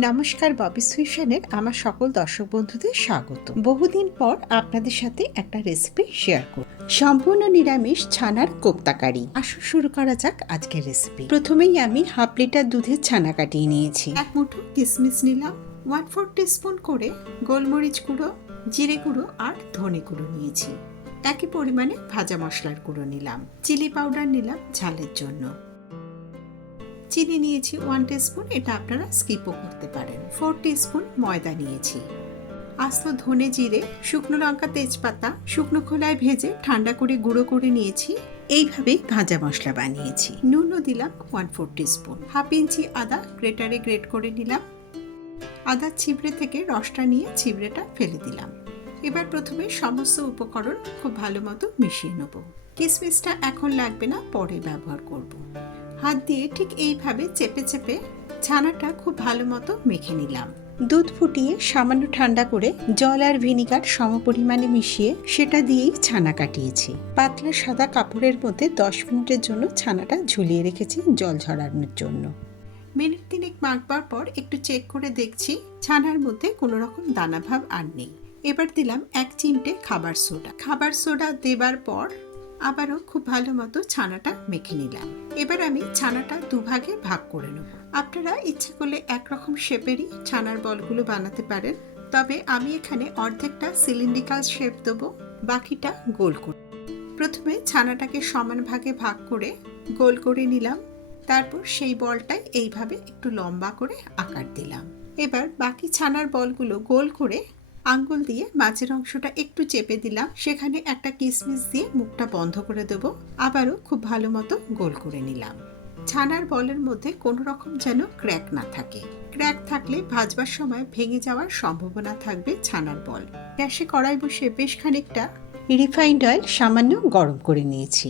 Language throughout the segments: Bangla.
নমস্কার, ববি সুইশনের আমার সকল দর্শক বন্ধুদের স্বাগত। বহুদিন পর আপনাদের সাথে একটা রেসিপি শেয়ার করব। সম্পূর্ণ নিরামিষ ছানার কোপ্তাকারি আসুন শুরু করা যাক আজকের রেসিপি প্রথমেই আমি হাফ লিটার দুধের ছানা কাটিয়ে নিয়েছি। এক মুঠো কিশমিশ নিলাম ওয়ান ফোর টিস্পুন করে গোলমরিচ গুঁড়ো, জিরে গুঁড়ো আর ধনে গুঁড়ো নিয়েছি। একই পরিমাণে ভাজা মশলার গুঁড়ো নিলাম। চিলি পাউডার নিলাম ঝালের জন্য। চিনি নিয়েছি ওয়ান টিস্পুন এটা আপনারা স্কিপও করতে পারেন। ফোর টিস্পুন ময়দা নিয়েছি। আস্ত ধনে জিরে, শুকনো লঙ্কা, তেজপাতা, শুকনো খোলায় ভেজে ঠান্ডা করে গুঁড়ো করে নিয়েছি। এইভাবেই ভাজা মশলা বানিয়েছি। নুনও দিলাম one four teaspoon half inch আদা গ্রেটারে গ্রেট করে নিলাম। আদার ছিবড়ে থেকে রসটা নিয়ে ছিবড়েটা ফেলে দিলাম। এবার প্রথমে সমস্ত উপকরণ খুব ভালো মতো মিশিয়ে নেব। কিসমিসটা এখন লাগবে না, পরে ব্যবহার করব। হাত দিয়ে ঠিক এইভাবে চেপে চেপে ছানাটা খুব ভালো মতো মেখে নিলাম। দুধ ফুটিয়ে সামান্য ঠান্ডা করে জল আর ভিনিগার সমপরিমাণে মিশিয়ে সেটা দিয়েই ছানা কাটিয়েছি। পাতলা সাদা কাপড়ের মধ্যে দশ মিনিটের জন্য ছানাটা ঝুলিয়ে রেখেছি জল ঝরানোর জন্য। মিনিট তিনেক মাখবার পর একটু চেক করে দেখছি ছানার মধ্যে কোনো রকম দানাভাব আর নেই। এবার দিলাম এক চিমটে খাবার সোডা। খাবার সোডা দেবার পর আবারও খুব ভালো মতো ছানাটা মেখে নিলাম। এবার আমি ছানাটা দুভাগে ভাগ করে নেব। আপনারা ইচ্ছে করলে একরকম শেপেরই ছানার বলগুলো বানাতে পারেন, তবে আমি এখানে অর্ধেকটা সিলিন্ড্রিকাল শেপ দেবো, বাকিটা গোল করে। প্রথমে ছানাটাকে সমান ভাগে ভাগ করে গোল করে নিলাম, তারপর সেই বলটাই এইভাবে একটু লম্বা করে আকার দিলাম। এবার বাকি ছানার বলগুলো গোল করে আঙ্গুল দিয়ে মাঝের অংশটা একটু চেপে দিলাম। সেখানে একটা কিসমিস দিয়ে মুখটা বন্ধ করে দেব। আবারও খুব ভালো মতো গোল করে নিলাম। ছানার বলের মধ্যে কোনো রকম যেন ক্র্যাক না থাকে। ক্র্যাক থাকলে ভাজবার সময় ভেঙে যাওয়ার সম্ভাবনা থাকবে ছানার বল। গ্যাসে কড়াই বসে বেশ খানিকটা রিফাইন্ড অয়েল সামান্য গরম করে নিয়েছি।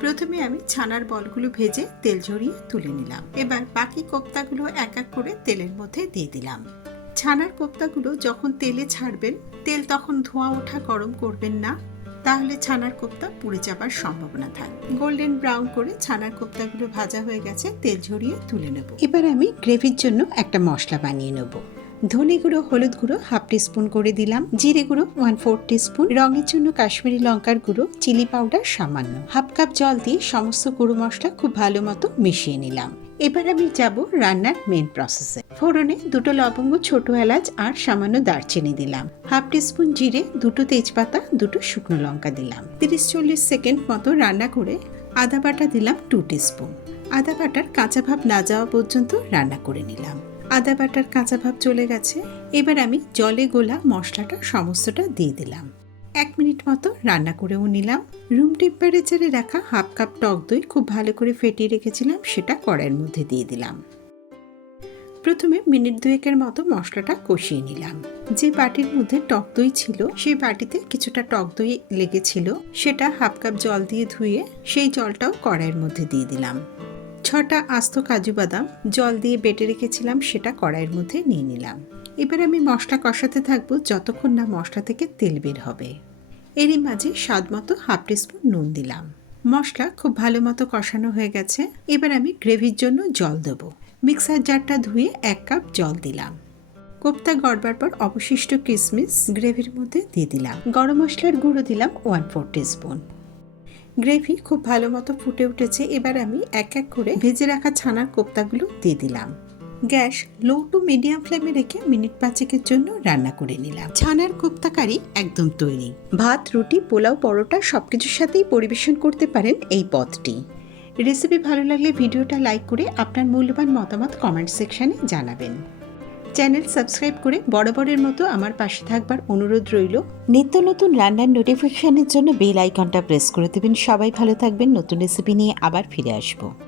প্রথমে আমি ছানার বলগুলো ভেজে তেল ঝরিয়ে তুলে নিলাম। এবার বাকি কোপ্তাগুলো এক এক করে তেলের মধ্যে দিয়ে দিলাম। ছানার কোপ্তাগুলো যখন তেলে ছাড়বেন, তেল তখন ধোঁয়া ওঠা গরম করবেন না, তাহলে ছানার কোপ্তা পুড়ে যাবার সম্ভাবনা থাকে। গোল্ডেন ব্রাউন করে ছানার কোপ্তাগুলো ভাজা হয়ে গেছে, তেল ঝরিয়ে তুলে নেব। এবার আমি গ্রেভির জন্য একটা মশলা বানিয়ে নেব। ধনে গুঁড়ো, হলুদ গুঁড়ো হাফ টিস্পুন করে দিলাম। জিরে গুঁড়ো ওয়ান ফোর টিস্পুন। রঙের জন্য কাশ্মীরি লঙ্কার গুঁড়ো, চিলি পাউডার সামান্য। হাফ কাপ জল দিয়ে সমস্ত গুঁড়ো মশলা খুব ভালো মতো মিশিয়ে নিলাম। এবার আমি যাব রান্নার মেন প্রসেসে ফোড়নে দুটো লবঙ্গ, ছোট এলাচ আর সামান্য দারচিনি দিলাম। হাফ টিস্পুন জিরে, দুটো তেজপাতা, দুটো শুকনো লঙ্কা দিলাম। তিরিশ চল্লিশ সেকেন্ড মতো রান্না করে আদা বাটা দিলাম টু টিস্পুন আদা বাটার কাঁচা ভাব না যাওয়া পর্যন্ত রান্না করে নিলাম। আদা বাটার কাঁচা ভাব চলে গেছে। এবার আমি জলে গোলা মশলাটা সমস্তটা দিয়ে দিলাম। এক মিনিট মতো রান্না করেও নিলাম। রুম টেম্পারেচারে রাখা হাফ কাপ টক দই খুব ভালো করে ফেটিয়ে রেখেছিলাম, সেটা কড়াইয়ের মধ্যে দিয়ে দিলাম। প্রথমে মিনিট দুয়েকের মতো মশলাটা কষিয়ে নিলাম। যে বাটির মধ্যে টক দই ছিল, সেই বাটিতে কিছুটা টক দই লেগেছিল, সেটা হাফ কাপ জল দিয়ে ধুয়ে সেই জলটাও কড়াইয়ের মধ্যে দিয়ে দিলাম। ছটা আস্ত কাজু বাদাম জল দিয়ে বেটে রেখেছিলাম, সেটা কড়াইয়ের মধ্যে নিয়ে নিলাম। এবার আমি মশলা কষাতে থাকব যতক্ষণ না মশলা থেকে তেল বের হবে। এরই মাঝে স্বাদ মতো হাফ টিস্পুন নুন দিলাম। মশলা খুব ভালো মতো কষানো হয়ে গেছে। এবার আমি গ্রেভির জন্য জল দেবো। মিক্সার জারটা ধুয়ে এক কাপ জল দিলাম। কোপ্তা গড়বার পর অবশিষ্ট কিশমিশ গ্রেভির মধ্যে দিয়ে দিলাম। গরম মশলার গুঁড়ো দিলাম ওয়ান ফোর স্পুন গ্রেভি খুব ভালো মতো ফুটে উঠেছে। এবার আমি এক এক করে ভেজে রাখা ছানার কোপ্তাগুলো দিয়ে দিলাম। গ্যাস লো টু মিডিয়াম ফ্লেমে রেখে মিনিট পাঁচেকের জন্য রান্না করে নিলাম। ছানার কোপ্তা কারি একদম তৈরি। ভাত, রুটি, পোলাও, পরোটা সব কিছুর সাথেই পরিবেশন করতে পারেন এই পদটি রেসিপি ভালো লাগলে ভিডিওটা লাইক করে আপনার মূল্যবান মতামত কমেন্ট সেকশানে জানাবেন। চ্যানেল সাবস্ক্রাইব করে বরাবরের মতো আমার পাশে থাকবার অনুরোধ রইল। নিত্য নতুন রান্নার নোটিফিকেশনের জন্য বেল আইকনটা প্রেস করে দেবেন। সবাই ভালো থাকবেন। নতুন রেসিপি নিয়ে আবার ফিরে আসব।